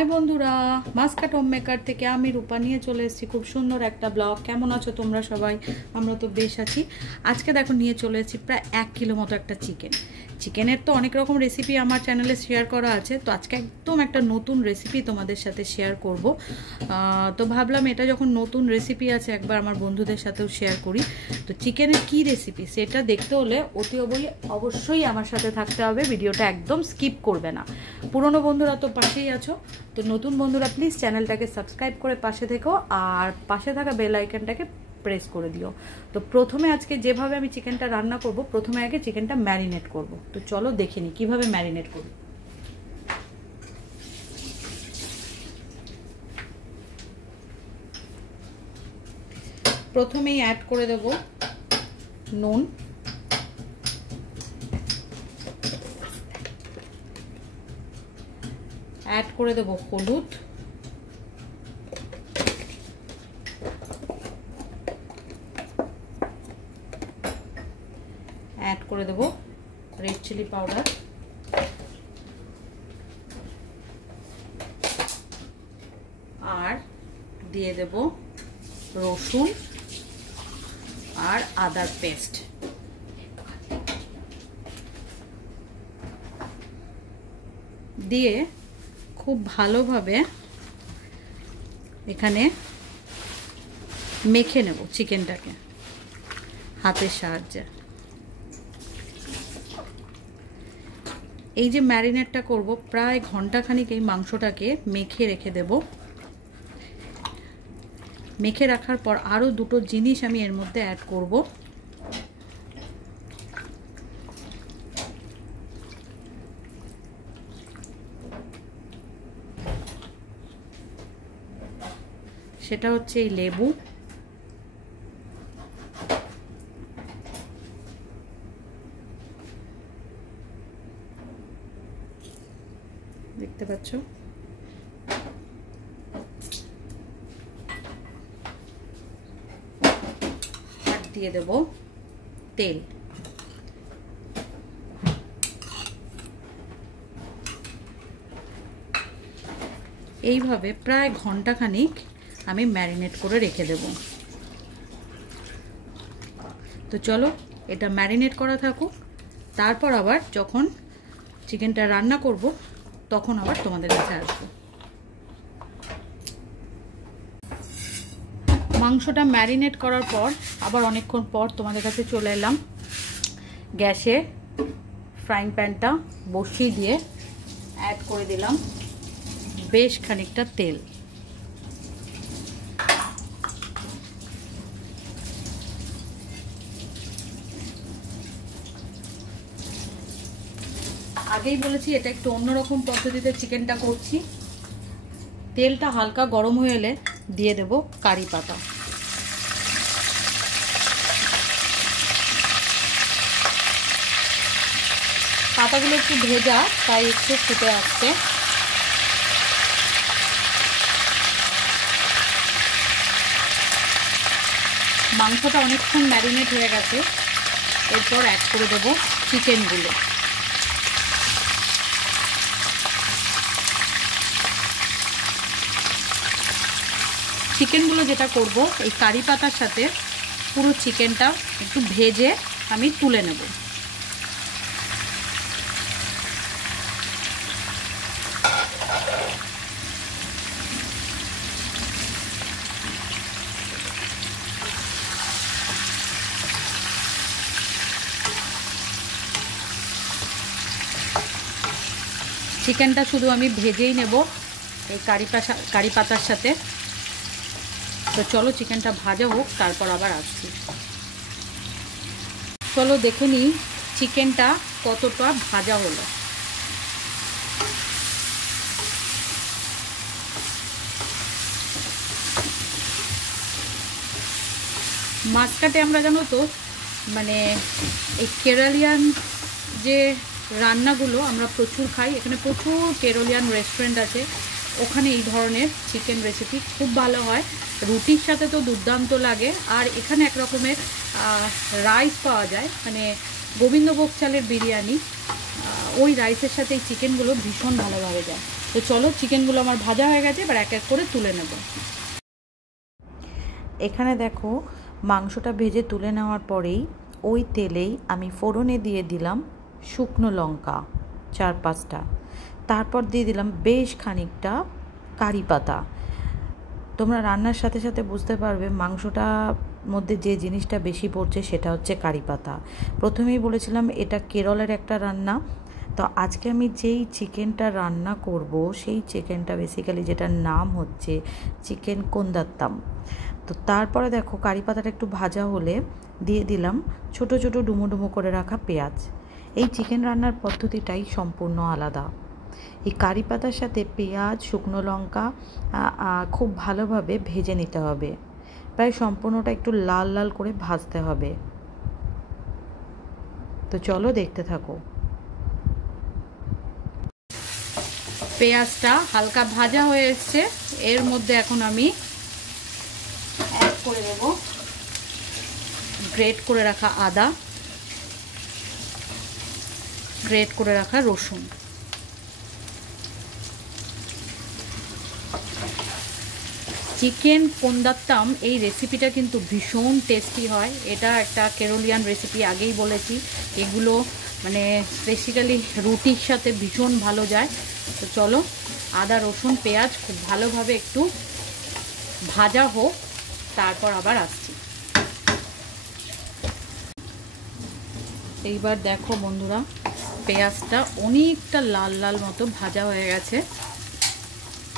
High बंधुरा मास्काट home maker থেকে আমি রূপা নিয়ে চলে এসেছি খুব সুন্দর একটা ব্লগ। কেমন আছো তোমরা সবাই? আমরা তো বেশ আছি। আজকে দেখো নিয়ে চলে এসেছি প্রায় 1 কিলো মতো একটা চিকেনের তো অনেক রকম রেসিপি আমার চ্যানেলে শেয়ার করা আছে, তো আজকে একদম একটা নতুন রেসিপি তোমাদের সাথে শেয়ার করব। তো ভাবলাম এটা যখন নতুন রেসিপি আছে একবার আমার বন্ধুদের সাথেও শেয়ার করি। তো চিকেনের কি রেসিপি সেটা দেখতে হলে অবশ্যই আমার সাথে থাকতে হবে, ভিডিওটা একদম স্কিপ করবে না। পুরনো বন্ধুরা তো পাশেই আছো, তো নতুন বন্ধুরা প্লিজ চ্যানেলটাকে সাবস্ক্রাইব করে পাশে থেকো আর পাশে থাকা বেল আইকনটাকে প্রেস করে দিও। তো প্রথমে আজকে যেভাবে আমি চিকেনটা রান্না করব, প্রথমে আগে চিকেনটা ম্যারিনেট করব। তো চলো দেখে নিই কিভাবে ম্যারিনেট করব। প্রথমেই অ্যাড করে দেব নুন, অ্যাড করে দেব হলুদ, অ্যাড করে দেব রেড চিলি পাউডার, আর দিয়ে দেব রসুন আর আদার পেস্ট। দিয়ে খুব ভালোভাবে এখানে মেখে নেব চিকেনটাকে হাতের সাহায্যে। এই যে ম্যারিনেটটা করব প্রায় ঘন্টাখানিক এই মাংসটাকে মেখে রেখে দেব। মেখে রাখার পর আরও দুটো জিনিস আমি এর মধ্যে অ্যাড করব। সেটা হচ্ছে এই লেবু, দেখতে পাচ্ছ, আর দিয়ে দেব তেল। এইভাবে প্রায় ঘন্টাখানিক আমি ম্যারিনেট করে রেখে দেব। তো চলো এটা ম্যারিনেট করা থাকুক, তারপর আবার যখন চিকেনটা রান্না করব তখন আবার তোমাদের কাছে আসবো। মাংসটা ম্যারিনেট করার পর আবার অনেকক্ষণ পর তোমাদের কাছে চলে এলাম। গ্যাসে ফ্রাইং প্যানটা বসিয়ে দিয়ে অ্যাড করে দিলাম বেশ খানিকটা তেল। আগেই বলেছি এটা একটু অন্যরকম পদ্ধতিতে চিকেনটা করছি। তেলটা হালকা গরম হয়ে এলে দিয়ে দেব কারি পাতা। পাতাগুলো একটু ভেজা তাই একটু ফুটে আসছে। মাংসটা অনেকক্ষণ ম্যারিনেট হয়ে গেছে, এরপর অ্যাড করে দেব চিকেনগুলো। চিকেনগুলো যেটা করব এই কারি পাতার সাথে পুরো চিকেনটা একটু ভেজে আমি তুলে নেব। চিকেনটা শুধু আমি ভেজেই নেব এই কারি পাতার সাথে। তো চলো চিকেনটা ভাজা হোক, তারপর আবার আসছি। চলো দেখে নিই চিকেনটা কতটা ভাজা হলো। মাসকাটে আমরা জানো তো মানে এই কেরালিয়ান যে রান্নাগুলো আমরা প্রচুর খাই, এখানে প্রচুর কেরালিয়ান রেস্টুরেন্ট আছে, ওখানে এই ধরনের চিকেন রেসিপি খুব ভালো হয়। রুটির সাথে তো দুর্দান্ত লাগে। আর এখানে এক রকমের রাইস পাওয়া যায়, মানে গোবিন্দভোগ চালের বিরিয়ানি, ওই রাইসের সাথে এই চিকেনগুলো ভীষণ ভালোভাবে যায়। তো চলো, চিকেনগুলো আমার ভাজা হয়ে গেছে, এবার এক এক করে তুলে নেব। এখানে দেখো মাংসটা ভেজে তুলে নেওয়ার পরেই ওই তেলেই আমি ফোড়নে দিয়ে দিলাম শুকনো লঙ্কা 4-5টা, তারপর দিয়ে দিলাম বেশ খানিকটা কারি পাতা। তোমরা রান্নার সাথে সাথে বুঝতে পারবে মাংসটা মধ্যে যে জিনিসটা বেশি পড়ছে সেটা হচ্ছে কারি পাতা। প্রথমেই বলেছিলাম এটা কেরলের একটা রান্না। তো আজকে আমি যেই চিকেনটা রান্না করব সেই চিকেনটা বেসিক্যালি যেটার নাম হচ্ছে চিকেন কোন্দাত্তাম। তো তারপরে দেখো কারি পাতাটা একটু ভাজা হলে দিয়ে দিলাম ছোট ছোট ডুমো ডুমো করে রাখা পেঁয়াজ। এই চিকেন রান্নার পদ্ধতিটাই সম্পূর্ণ আলাদা। এই কারি পাতার সাথে পেঁয়াজ, শুকনো লঙ্কা খুব ভালোভাবে ভেজে নিতে হবে, প্রায় সম্পূর্ণটা একটু লাল লাল করে ভাজতে হবে। তো চলো দেখতে থাকো। পেঁয়াজটা হালকা ভাজা হয়ে এসছে, এর মধ্যে এখন আমি অ্যাড করে দেব গ্রেট করে রাখা আদা, গ্রেট করে রাখা রসুন। চিকেন কোন্দাত্তাম এই রেসিপিটা কিন্তু ভীষণ টেস্টি হয়। এটা একটা কেরলিয়ান রেসিপি, আগেই বলেছি। এগুলো মানে বেসিক্যালি রুটির সাথে ভীষণ ভালো যায়। তো চলো আদা রসুন পেঁয়াজ খুব ভালোভাবে একটু ভাজা হোক, তারপর আবার আসছি। এইবার দেখো বন্ধুরা, পেঁয়াজটা অনেকটা লাল লাল মতো ভাজা হয়ে গেছে।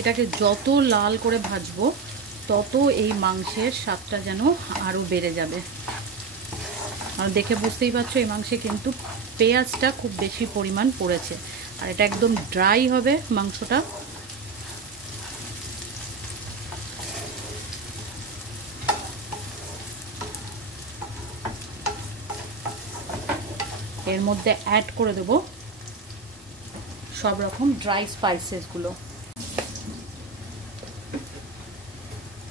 এটাকে যত লাল করে ভাজবো তত এই মাংসের স্বাদটা যেন আরও বেড়ে যাবে। আর দেখে বুঝতেই পারছো এই মাংসে কিন্তু পেঁয়াজটা খুব বেশি পরিমাণ পড়েছে, আর এটা একদম ড্রাই হবে মাংসটা। এর মধ্যে অ্যাড করে দেব সব রকম ড্রাই স্পাইসেসগুলো।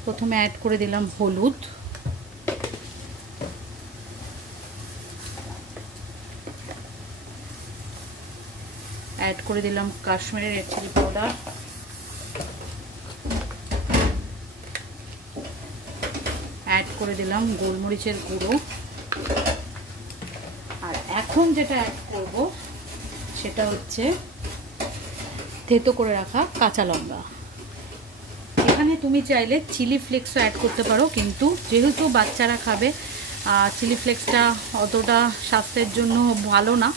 প্রথমে অ্যাড করে দিলাম হলুদ, অ্যাড করে দিলাম Kashmiri red chilli powder, add করে দিলাম গোলমরিচের গুঁড়ো, আর এখন যেটা অ্যাড করব সেটা হচ্ছে থেতো করে রাখা কাঁচা লঙ্কা। এখানে তুমি চাইলে চিলি ফ্লেক্সও অ্যাড করতে পারো, কিন্তু যেহেতু বাচ্চারা খাবে চিলি ফ্লেক্সটা অতটা স্বাস্থ্যের জন্য ভালো না,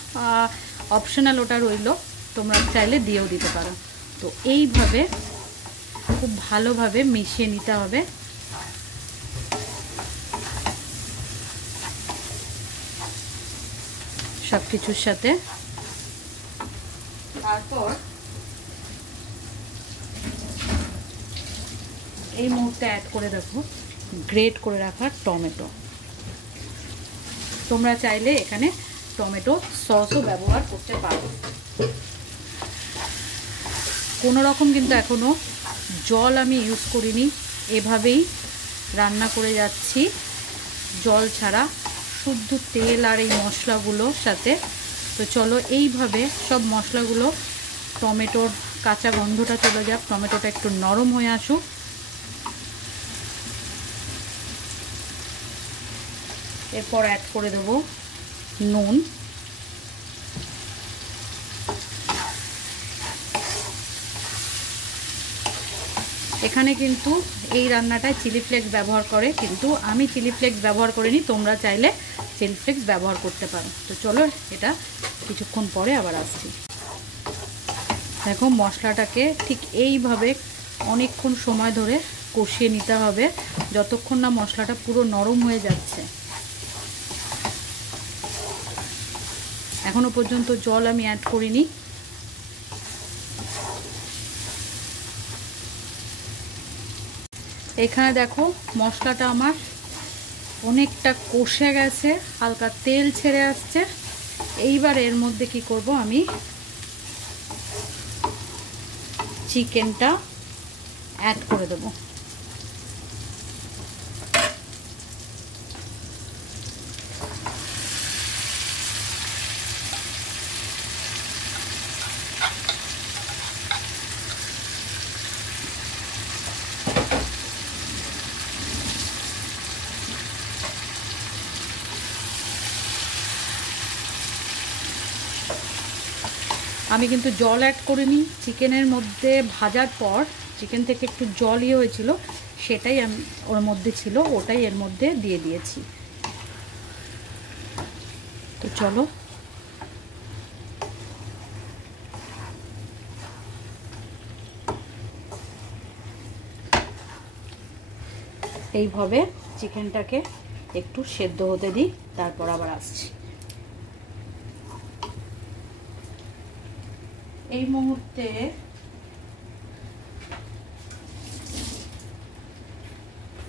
অপশনাল ওটা রইল, তোমরা চাইলে দিয়েও দিতে পারো। তো এইভাবে খুব ভালোভাবে মিশিয়ে নিতে হবে। সব কিছুর সাথে তারপর এই মুহূর্তে অ্যাড করে রাখো গ্রেট করে রাখা টমেটো। তোমরা চাইলে এখানে টমেটো সসও ব্যবহার করতে পারো। কোনো রকম কিন্তু এখনো জল আমি ইউজ করিনি, এভাবেই রান্না করে যাচ্ছি জল ছাড়া, শুদ্ধ তেল আর এই মশলাগুলোর সাথে। তো চলো এইভাবে সব মশলাগুলো টমেটোর কাঁচা গন্ধটা চলে যাক, টমেটোটা একটু নরম হয়ে আসুক। এরপর অ্যাড করে দেব নুন, এখানে কিন্তু এই রান্নাটায় চিলি ফ্লেক্স ব্যবহার করে, কিন্তু আমি চিলি ফ্লেক্স ব্যবহার করিনি, তোমরা চাইলে চিলি ফ্লেক্স ব্যবহার করতে পারো। তো চলো এটা কিছুক্ষণ পরে আবার আসছি। দেখো মশলাটাকে ঠিক এইভাবে অনেকক্ষণ সময় ধরে কষিয়ে নিতে হবে, যতক্ষণ না মশলাটা পুরো নরম হয়ে যাচ্ছে। এখনো পর্যন্ত জল আমি অ্যাড করিনি। এখানে দেখো মশলাটা আমার অনেকটা কষে গেছে, হালকা তেল ছেড়ে আসছে। এইবার এর মধ্যে কি করব, আমি চিকেনটা অ্যাড করে দেব। আমি কিন্তু জল অ্যাড করিনি চিকেনের মধ্যে। ভাজার পর চিকেন থেকে একটু জল হয়েছিল, সেটাই আমি ওর মধ্যে ছিল, ওটাই এর মধ্যে দিয়ে দিয়েছি। তো চলো এইভাবে চিকেনটাকে একটু সেদ্ধ হতে দিই, তারপর আবার আসছি। এই মুহূর্তে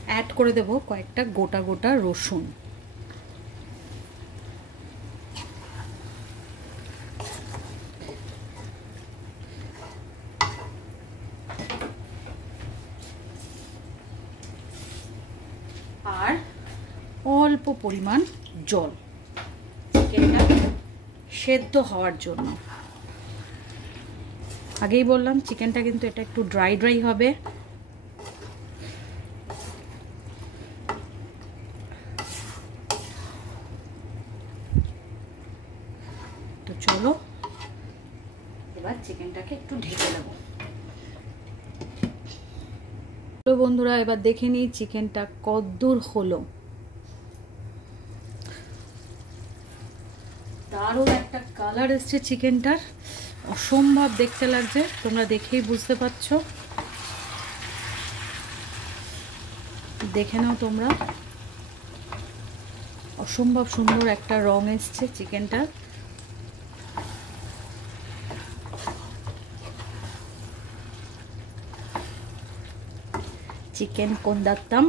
অ্যাড করে দেব কয়েকটা গোটা গোটা রসুন। আর অল্প পরিমাণ জল চিকেনটা সেদ্ধ হওয়ার জন্য। আগেই বললাম চিকেনটা কিন্তু এটা একটু ড্রাই ড্রাই হবে। তো চলো এবার চিকেনটাকে একটু ঢেকে দেবো। তো বন্ধুরা এবার দেখে নিই চিকেনটা কতদূর হলো। দারুণ একটা কালার এসছে চিকেনটার, অসম্ভব দেখতে লাগছে, তোমরা দেখেই বুঝতে পারছো। দেখে নাও তোমরা, অসম্ভব সুন্দর একটা রং এসছে চিকেনটার। চিকেন কোন্দাত্তাম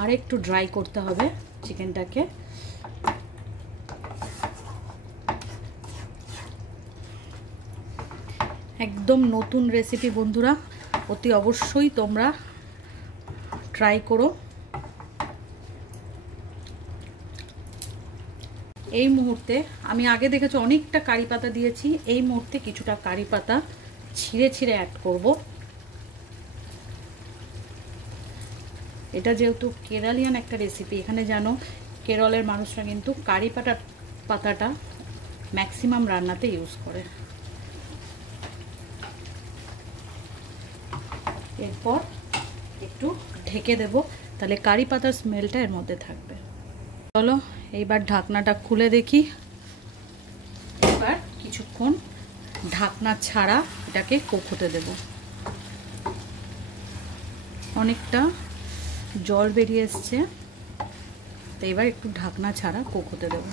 আর একটু ড্রাই করতে হবে চিকেনটাকে। একদম নতুন রেসিপি বন্ধুরা, অতি অবশ্যই তোমরা ট্রাই করো। এই মুহূর্তে আমি আগে দেখেছি অনেকটা কারি পাতা দিয়েছি, এই মুহূর্তে কিছুটা কারি পাতা ছিঁড়ে ছিঁড়ে অ্যাড করব। এটা যেহেতু কেরালিয়ান একটা রেসিপি, এখানে জানো কেরলের মানুষরা কিন্তু কারি পাতাটা ম্যাক্সিমাম রান্নাতে ইউজ করে। এরপর একটু ঢেকে দেব, তাহলে কারি পাতার স্মেলটা এর মধ্যে থাকবে। চলো এইবার ঢাকনাটা খুলে দেখি। এবার কিছুক্ষণ ঢাকনা ছাড়া এটাকে কুক হতে দেব। অনেকটা জল বেরিয়ে এসছে, তো এবার একটু ঢাকনা ছাড়া কুক হতে দেব।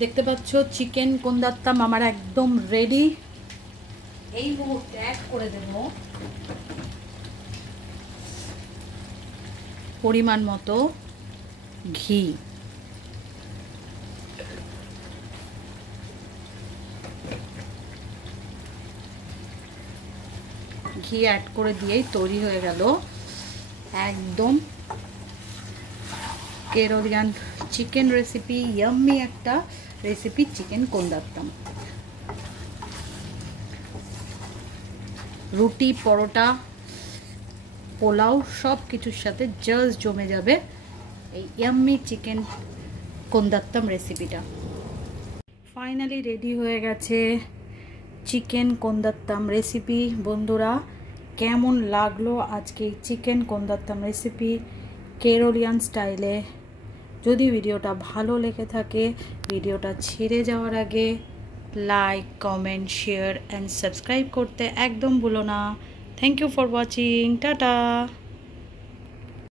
দেখতে পাচ্ছ চিকেন কোন্দাত্তাম আমার একদম রেডি। এই মুহূর্তে অ্যাড করে দেব পরিমাণ মতো ঘি। ঘি অ্যাড করে দিয়েই তৈরি হয়ে গেল একদম কেরলিয়ান চিকেন রেসিপি, ইয়াম্মি একটা রেসিপি চিকেন কোন্দাত্তাম। রুটি, পরোটা, পোলাও সব কিছুর সাথে জাস্ট জমে যাবে এই ইয়াম্মি চিকেন কোন্দাত্তাম রেসিপিটা। ফাইনালি রেডি হয়ে গেছে চিকেন কোন্দাত্তাম রেসিপি। বন্ধুরা কেমন লাগলো আজকে এই চিকেন কোন্দাত্তাম রেসিপি কেরলিয়ান স্টাইলে? যদি ভিডিওটা ভালো লেগে থাকে, ভিডিওটা ছেড়ে যাওয়ার আগে like, comment, share and subscribe করতে একদম ভুলো না। Thank you for watching. Tata.